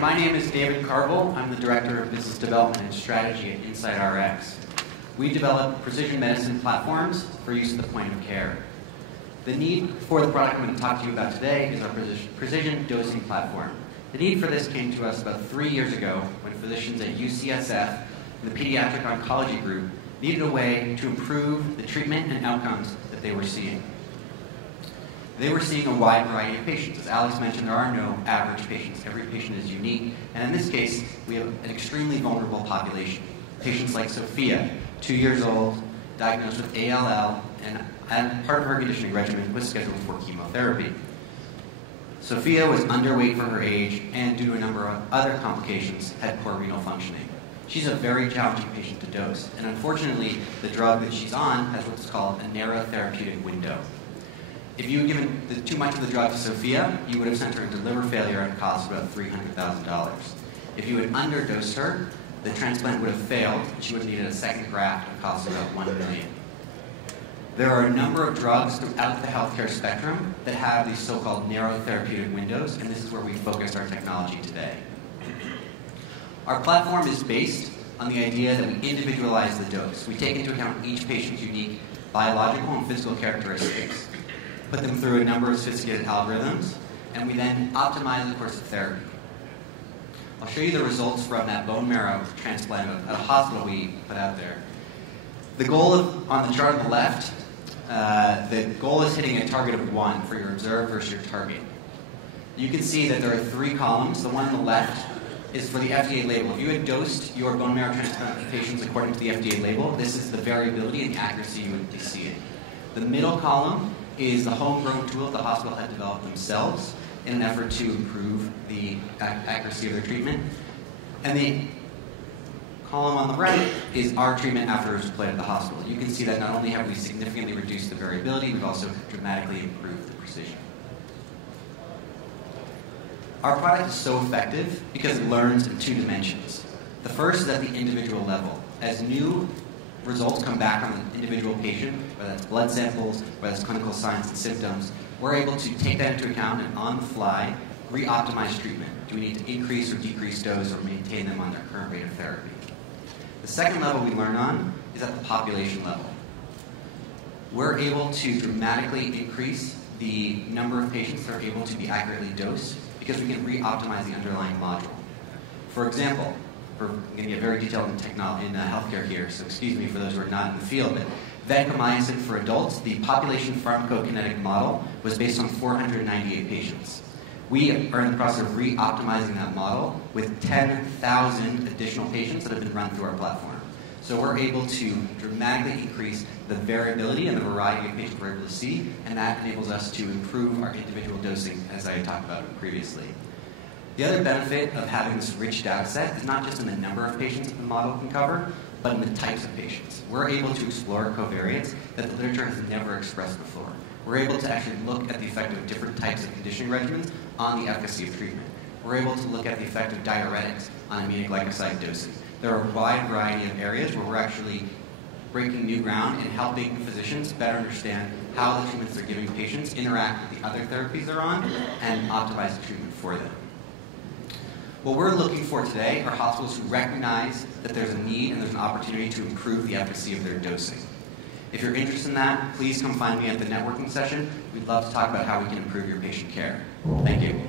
My name is David Carville. I'm the Director of Business Development and Strategy at InsightRX. We develop precision medicine platforms for use at the point of care. The need for the product I'm going to talk to you about today is our precision dosing platform. The need for this came to us about 3 years ago when physicians at UCSF and the Pediatric Oncology Group needed a way to improve the treatment and outcomes that they were seeing. They were seeing a wide variety of patients. As Alex mentioned, there are no average patients. Every patient is unique. And in this case, we have an extremely vulnerable population. Patients like Sophia, 2 years old, diagnosed with ALL, and part of her conditioning regimen was scheduled for chemotherapy. Sophia was underweight for her age and, due to a number of other complications, had poor renal functioning. She's a very challenging patient to dose. And unfortunately, the drug that she's on has what's called a narrow therapeutic window. If you had given too much of the drug to Sophia, you would have sent her into liver failure at a cost of about $300,000. If you had underdosed her, the transplant would have failed, and she would have needed a second graft at a cost of about $1 million. There are a number of drugs throughout the healthcare spectrum that have these so-called narrow therapeutic windows, and this is where we focus our technology today. Our platform is based on the idea that we individualize the dose. We take into account each patient's unique biological and physical characteristics, put them through a number of sophisticated algorithms, and we then optimize the course of therapy. I'll show you the results from that bone marrow transplant at a hospital we put out there. The goal on the chart on the left, the goal is hitting a target of 1 for your observed versus your target. You can see that there are 3 columns. The one on the left is for the FDA label. If you had dosed your bone marrow transplant patients according to the FDA label, this is the variability and the accuracy you would be seeing. The middle column is the homegrown tool the hospital had developed themselves in an effort to improve the accuracy of their treatment. And the column on the right is our treatment after it was deployed at the hospital. You can see that not only have we significantly reduced the variability, we've also dramatically improved the precision. Our product is so effective because it learns in 2 dimensions. The first is at the individual level. As new results come back on an individual patient, whether that's blood samples, whether that's clinical signs and symptoms, we're able to take that into account and on the fly re-optimize treatment. Do we need to increase or decrease dose or maintain them on their current rate of therapy? The second level we learn on is at the population level. We're able to dramatically increase the number of patients that are able to be accurately dosed because we can re-optimize the underlying module. For example, we're going to get very detailed in healthcare here, so excuse me for those who are not in the field, but vancomycin for adults, the population pharmacokinetic model was based on 498 patients. We are in the process of re-optimizing that model with 10,000 additional patients that have been run through our platform. So we're able to dramatically increase the variability and the variety of patients we're able to see, and that enables us to improve our individual dosing, as I talked about previously. The other benefit of having this rich data set is not just in the number of patients that the model can cover, but in the types of patients. We're able to explore covariates that the literature has never expressed before. We're able to actually look at the effect of different types of conditioning regimens on the efficacy of treatment. We're able to look at the effect of diuretics on aminoglycoside dosing. There are a wide variety of areas where we're actually breaking new ground and helping physicians better understand how the treatments they're giving patients interact with the other therapies they're on and optimize the treatment for them. What we're looking for today are hospitals who recognize that there's a need and there's an opportunity to improve the efficacy of their dosing. If you're interested in that, please come find me at the networking session. We'd love to talk about how we can improve your patient care. Thank you.